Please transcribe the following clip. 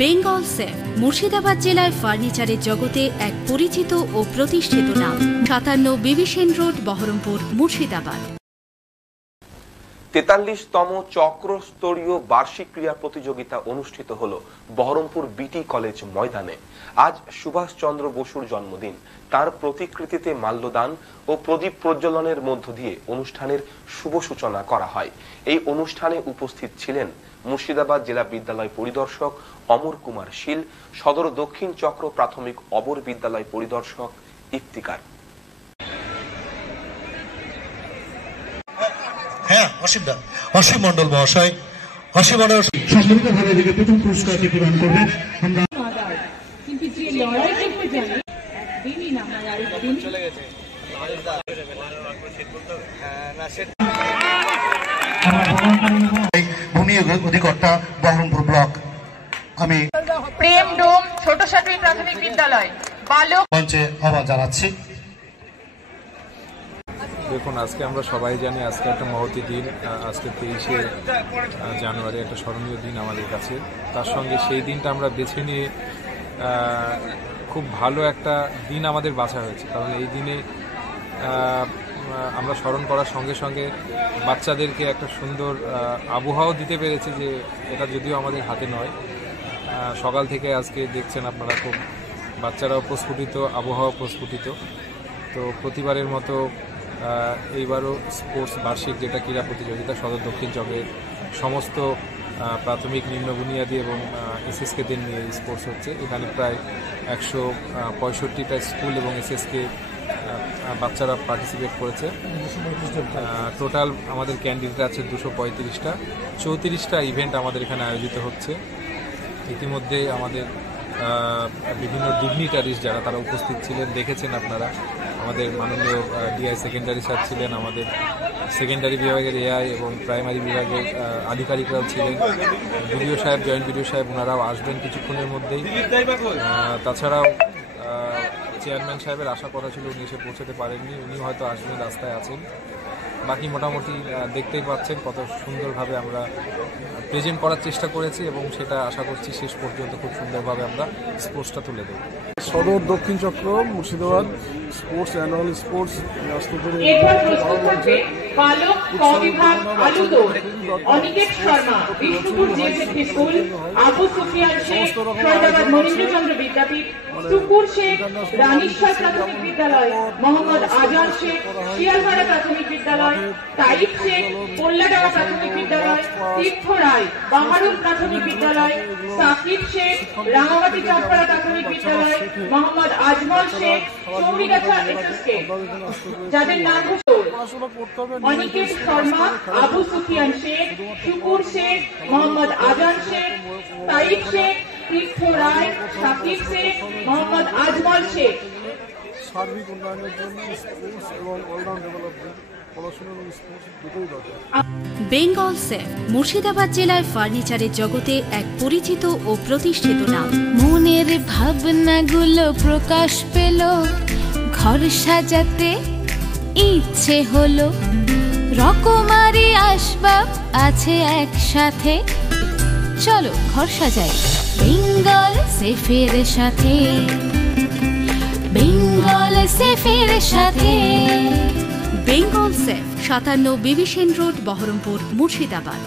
Bengal safe Murshidabad জেলায় ফার্নিচারের জগতে এক পরিচিত ও প্রতিষ্ঠিত নাম। 57 বিবি সেন রোড, বহরমপুর, মুর্শিদাবাদ। 43তম চক্রস্তরীয় বার্ষিক ক্রীড়া প্রতিযোগিতা অনুষ্ঠিত হল বহরমপুর বিটি কলেজ ময়দানে। আজ সুভাষচন্দ্র বসুর জন্মদিন। তার প্রতিকৃতিতে মাল্যদান ও প্রদীপ প্রজ্বলনের মধ্য দিয়ে অনুষ্ঠানের শুভ সূচনা করা হয়। এই অনুষ্ঠানে উপস্থিত ছিলেন মুর্শিদাবাদ জেলা বিদ্যালয় পরিদর্শক অমর কুমার শীল, সদর দক্ষিণ চক্র প্রাথমিক অবর বিদ্যালয় পরিদর্শক ইফতিকার। অসীম মন্ডল মহাশয় সম্মিলিতভাবে এদিকে প্রথম পুরস্কারটি প্রদান করবেন। ভূমি অধিকর্তা বহরমপুর ব্লক, আমি প্রেম ডোম ছোট সাটুই প্রাথমিক বিদ্যালয় বালক মঞ্চে আহ্বান জানাচ্ছি। দেখুন, আজকে আমরা সবাই জানি আজকে একটা মহতী দিন। আজকে 23শে জানুয়ারি একটা স্মরণীয় দিন আমাদের কাছে। তার সঙ্গে সেই দিনটা আমরা বেছে নিয়ে খুব ভালো একটা দিন আমাদের বাছা হয়েছে, কারণ এই দিনে আমরা স্মরণ করার সঙ্গে সঙ্গে বাচ্চাদেরকে একটা সুন্দর আবহাওয়া দিতে পেরেছে, যে এটা যদিও আমাদের হাতে নয়। সকাল থেকে আজকে দেখছেন আপনারা, খুব বাচ্চারাও প্রস্ফুটিত, আবহাওয়া প্রস্ফুটিত। তো প্রতিবারের মতো এইবারও স্পোর্টস বার্ষিক যেটা ক্রীড়া প্রতিযোগিতা সদর দক্ষিণ চক্রের সমস্ত প্রাথমিক নিম্ন বুনিয়াদী এবং এসএসকেদের নিয়ে স্পোর্টস হচ্ছে। এখানে প্রায় 165টা স্কুল এবং এসএসকে বাচ্চারা পার্টিসিপেট করেছে। টোটাল আমাদের ক্যান্ডিডেট আছে 235টা। 34টা ইভেন্ট আমাদের এখানে আয়োজিত হচ্ছে। ইতিমধ্যে আমাদের বিভিন্ন ডিগনিটারিজ যারা তারা উপস্থিত ছিলেন, দেখেছেন আপনারা। আমাদের মাননীয় ডিআই সেকেন্ডারি স্যার ছিলেন, আমাদের সেকেন্ডারি বিভাগের এআই এবং প্রাইমারি বিভাগের আধিকারিকরাও ছিলেন, বিডিও সাহেব, জয়েন্ট বিডিও সাহেব, ওনারাও আসবেন কিছুক্ষণের মধ্যেই। তাছাড়াও চেয়ারম্যান সাহেবের আশা করা ছিল, উনি এসে পৌঁছতে পারেননি, উনি হয়তো আসবেন, রাস্তায় আছেন। বাকি মোটামুটি দেখতেই পাচ্ছেন কত সুন্দরভাবে আমরা প্রেজেন্ট করার চেষ্টা করেছি, এবং সেটা আশা করছি শেষ পর্যন্ত খুব সুন্দরভাবে আমরা স্পোর্টসটা তুলে দেব। সদর দক্ষিণ চক্র Murshidabad sports annual sports Aniket Sharma, Bishnupur JSSP school, Abu Sufiyan Sheikh, Faridabad Manindrachandra Vidyapith, Sukur Sheikh, Ranishwar প্রাথমিক বিদ্যালয়, মোহাম্মদ আজান শেখ, শিয়ালপাড়া প্রাথমিক বিদ্যালয়, তাইফ শেখ, পোল্লাডাঙ্গা প্রাথমিক বিদ্যালয়, তীর্থ রায়, বাহারুল প্রাথমিক বিদ্যালয়, সাকিব শেখ, রাঙামাটি চাঁদপাড়া প্রাথমিক বিদ্যালয়, মোহাম্মদ আজমল শেখ, চৌরিগাছা এসএসকে, যাদের নাম অনিকেত শর্মা, আবু সুফিয়ান শেখ, শুকুর শেখ, মোহাম্মদ আজান শেখ, তাইফ শেখ, তীর্থ রায়, সাকিব শেখ, মোহাম্মদ আজমল শেখ। সার্বিক উন্নয়নের জন্য স্পোর্টস এবং অলরাউন্ড ডেভেলপমেন্ট, পড়াশোনা এবং স্পোর্টস দুটোই দরকার। বেঙ্গল সেফ মুর্শিদাবাদ জেলায় ফার্নিচারের জগতে এক পরিচিত ও প্রতিষ্ঠিত নাম। মনের ভাবনাগুলো প্রকাশ পেল, ঘর সাজাতে ইচ্ছে হলো, রকমারি আসবাব আছে একসাথে, চলো ঘর সাজাই বেঙ্গল সেফের সাথে, বেঙ্গল সেফের সাথে। বেঙ্গল সেফ 57 বিবি সেন রোড, বহরমপুর, মুর্শিদাবাদ।